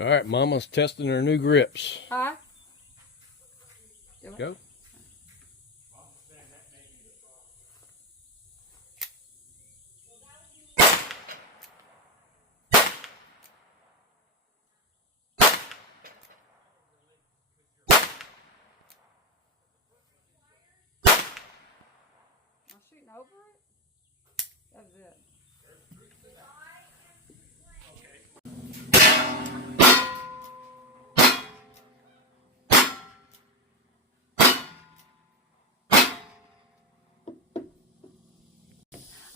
All right, Mama's testing her new grips. Huh? Go. I'm shooting over it? That's it.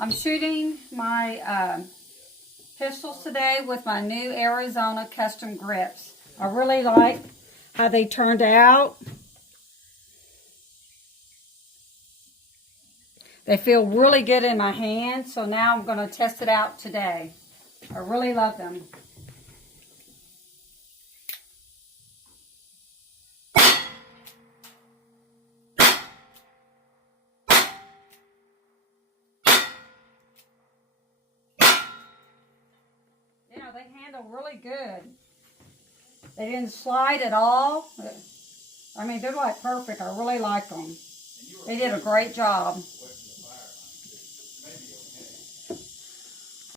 I'm shooting my pistols today with my new Arizona custom grips. I really like how they turned out. They feel really good in my hand, so now I'm going to test it out today. I really love them. Yeah, they handle really good. They didn't slide at all. I mean, they're like perfect. I really like them. They did a great job.